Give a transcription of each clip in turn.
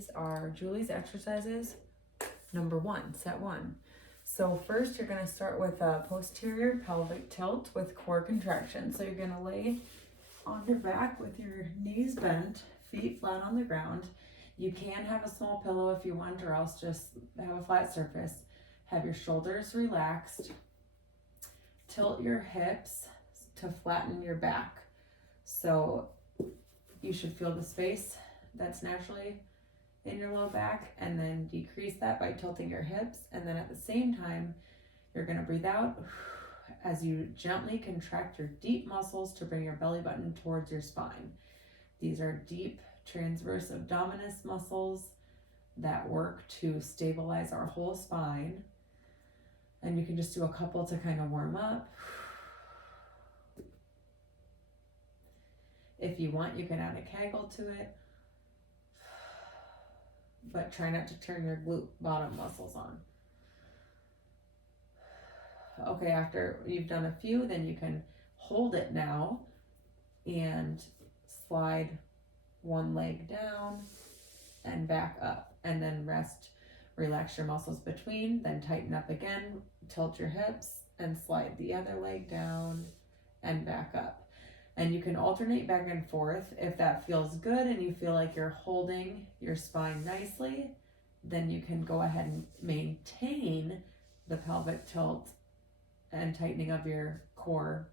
these are Julie's exercises, number 1, set 1. So first you're gonna start with a posterior pelvic tilt with core contraction. So you're gonna lay on your back with your knees bent, feet flat on the ground. You can have a small pillow if you want, or else just have a flat surface. Have your shoulders relaxed. Tilt your hips to flatten your back. So you should feel the space that's naturally in your low back, and then decrease that by tilting your hips. And then at the same time, you're gonna breathe out as you gently contract your deep muscles to bring your belly button towards your spine. These are deep transverse abdominis muscles that work to stabilize our whole spine. And you can just do a couple to kind of warm up. If you want, you can add a Kegel to it, but try not to turn your glute bottom muscles on. Okay, after you've done a few, then you can hold it now and slide one leg down and back up, and then rest, relax your muscles between, then tighten up again, tilt your hips and slide the other leg down and back up. And you can alternate back and forth. If that feels good and you feel like you're holding your spine nicely, then you can go ahead and maintain the pelvic tilt and tightening of your core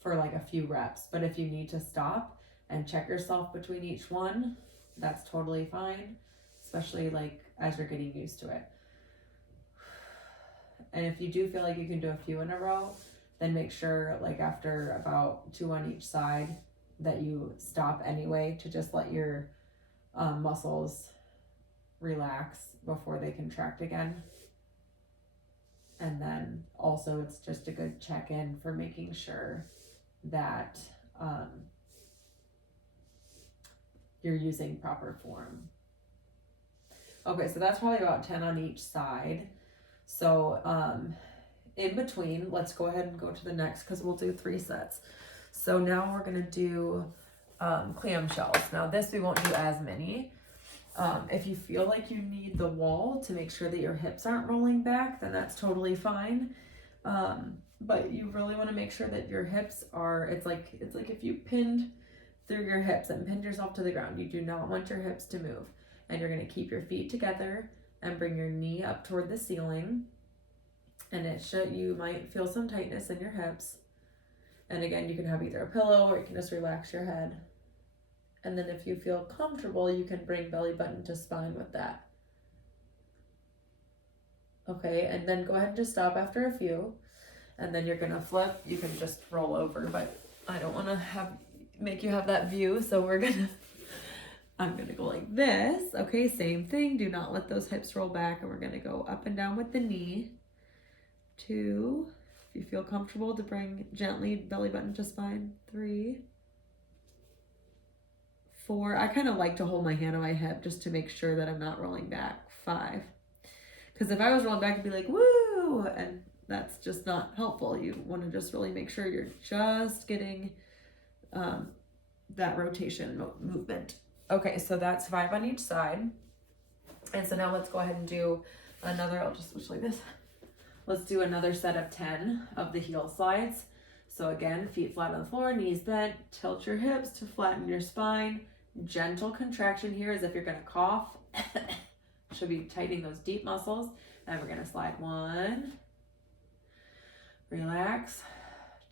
for like a few reps. But if you need to stop and check yourself between each one, that's totally fine, especially like as you're getting used to it. And if you do feel like you can do a few in a row, then make sure like after about 2 on each side that you stop anyway to just let your muscles relax before they contract again. And then also it's just a good check-in for making sure that you're using proper form. Okay, so that's probably about 10 on each side. So in between, let's go ahead and go to the next, because we'll do 3 sets. So now we're gonna do clamshells. Now this we won't do as many. If you feel like you need the wall to make sure that your hips aren't rolling back, then that's totally fine. But you really want to make sure that your hips are, it's like if you pinned through your hips and pinned yourself to the ground. You do not want your hips to move. And you're going to keep your feet together and bring your knee up toward the ceiling. And you might feel some tightness in your hips. And again, you can have either a pillow or you can just relax your head. And then if you feel comfortable, you can bring belly button to spine with that. Okay, and then go ahead and just stop after a few. And then you're gonna flip. You can just roll over, but I don't wanna make you have that view. So I'm gonna go like this. Okay, same thing. Do not let those hips roll back. And we're gonna go up and down with the knee. 2, if you feel comfortable to bring gently belly button to spine. 3, 4, I kind of like to hold my hand on my hip just to make sure that I'm not rolling back. 5, because if I was rolling back, I'd be like, woo, and that's just not helpful. You want to just really make sure you're just getting that rotation movement. Okay, so that's 5 on each side. And so now let's go ahead and do another, I'll just switch like this. Let's do another set of 10 of the heel slides. So again, feet flat on the floor, knees bent, tilt your hips to flatten your spine. Gentle contraction here as if you're gonna cough. Should be tightening those deep muscles. And we're gonna slide 1. Relax,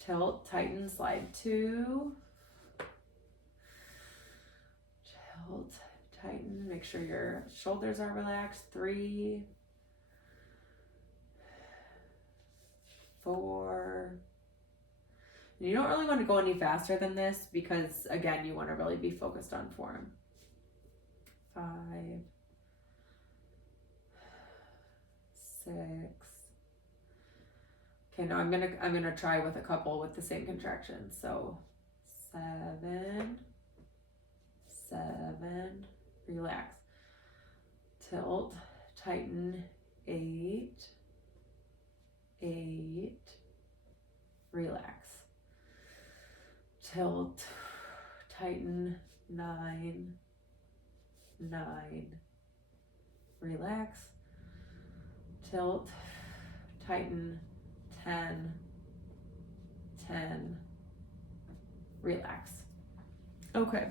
tilt, tighten, slide 2. Tilt, tighten, make sure your shoulders are relaxed. 3, 4. You don't really want to go any faster than this because, again, you want to really be focused on form. 5, 6. Okay, now I'm gonna try with a couple with the same contraction. So 7, relax, tilt, tighten, 8, relax, tilt, tighten, 9, 9, relax, tilt, tighten, 10, 10, relax. Okay.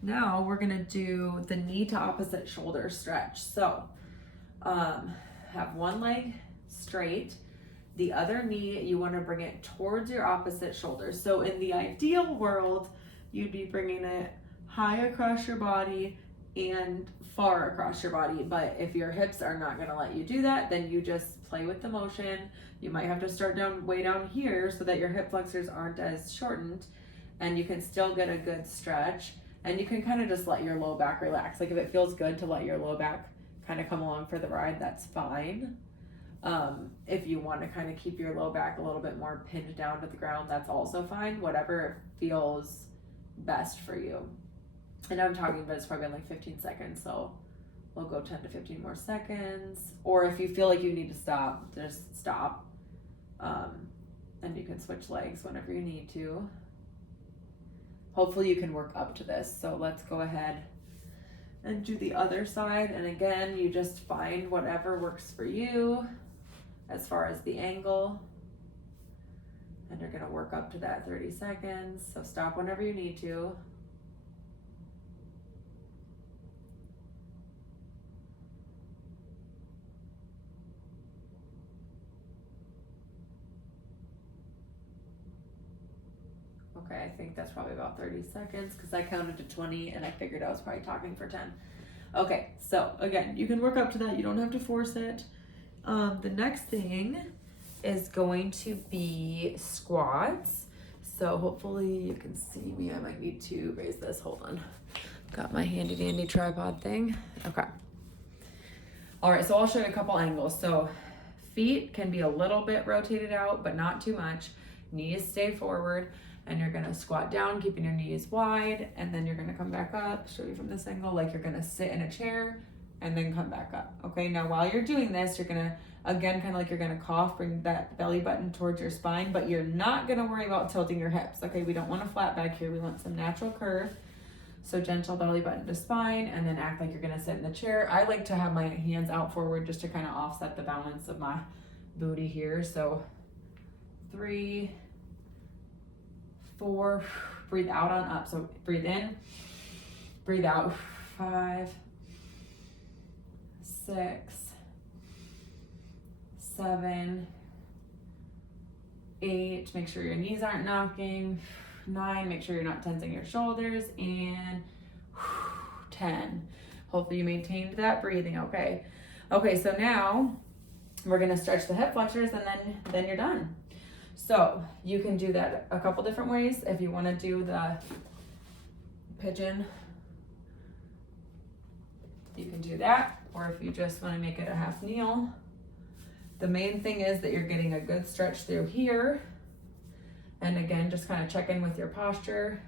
Now we're gonna do the knee to opposite shoulder stretch. So have one leg straight, the other knee, you wanna bring it towards your opposite shoulder. So in the ideal world, you'd be bringing it high across your body and far across your body. But if your hips are not gonna let you do that, then you just play with the motion. You might have to start way down here so that your hip flexors aren't as shortened, and you can still get a good stretch. And you can kind of just let your low back relax. Like if it feels good to let your low back kind of come along for the ride, that's fine. If you want to kind of keep your low back a little bit more pinned down to the ground, that's also fine. Whatever feels best for you. And I'm talking about it's probably been like 15 seconds, so we'll go 10 to 15 more seconds. Or if you feel like you need to stop, just stop. And you can switch legs whenever you need to. Hopefully you can work up to this. So let's go ahead and do the other side. And again, you just find whatever works for you as far as the angle. And you're gonna work up to that 30 seconds. So stop whenever you need to. Okay, I think that's probably about 30 seconds because I counted to 20 and I figured I was probably talking for 10. Okay, so again, you can work up to that. You don't have to force it. The next thing is going to be squats. So hopefully you can see me. I might need to raise this. Hold on. Got my handy dandy tripod thing. Okay. All right, so I'll show you a couple angles. So feet can be a little bit rotated out, but not too much. Knees stay forward. And you're gonna squat down, keeping your knees wide, and then you're gonna come back up, show you from this angle, like you're gonna sit in a chair and then come back up. Okay, now while you're doing this, you're gonna, again, kind of like you're gonna cough, bring that belly button towards your spine, but you're not gonna worry about tilting your hips. Okay, we don't want a flat back here, we want some natural curve. So gentle belly button to spine, and then act like you're gonna sit in the chair. I like to have my hands out forward just to kind of offset the balance of my booty here. So 3, 4, breathe out on up. So breathe in, breathe out. 5, 6, 7, 8. Make sure your knees aren't knocking. 9, make sure you're not tensing your shoulders. And 10. Hopefully you maintained that breathing, okay? Okay, so now we're gonna stretch the hip flexors and then you're done. So you can do that a couple different ways. If you want to do the pigeon, you can do that. Or if you just want to make it a half kneel. The main thing is that you're getting a good stretch through here. And again, just kind of check in with your posture.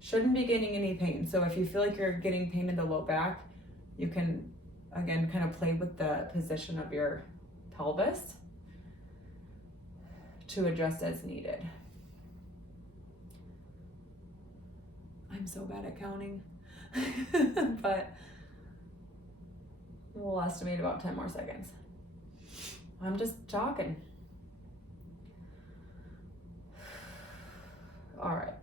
Shouldn't be getting any pain. So if you feel like you're getting pain in the low back, you can, again, kind of play with the position of your pelvis to adjust as needed. I'm so bad at counting, but we'll estimate about 10 more seconds. I'm just talking. All right,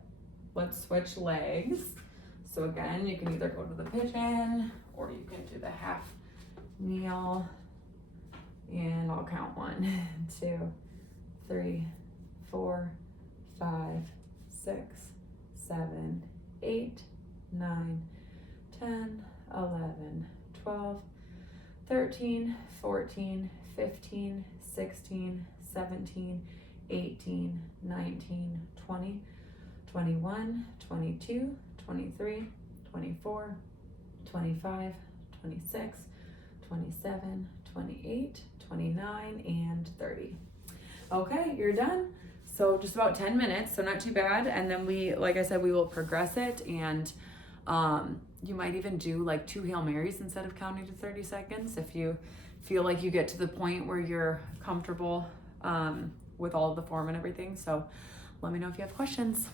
let's switch legs. So again, you can either go to the pigeon or you can do the half kneel, and I'll count 1, 2, 3, 4, 5, 6, 7, 8, 9, 10, 11, 12, 13, 14, 15, 16, 17, 18, 19, 20, 21, 22, 23, 24, 25, 26, 27, 28, 29, and 30. Okay, you're done. So just about 10 minutes, so not too bad. And then we, like I said, we will progress it, and you might even do like 2 Hail Marys instead of counting to 30 seconds if you feel like you get to the point where you're comfortable with all of the form and everything. So let me know if you have questions.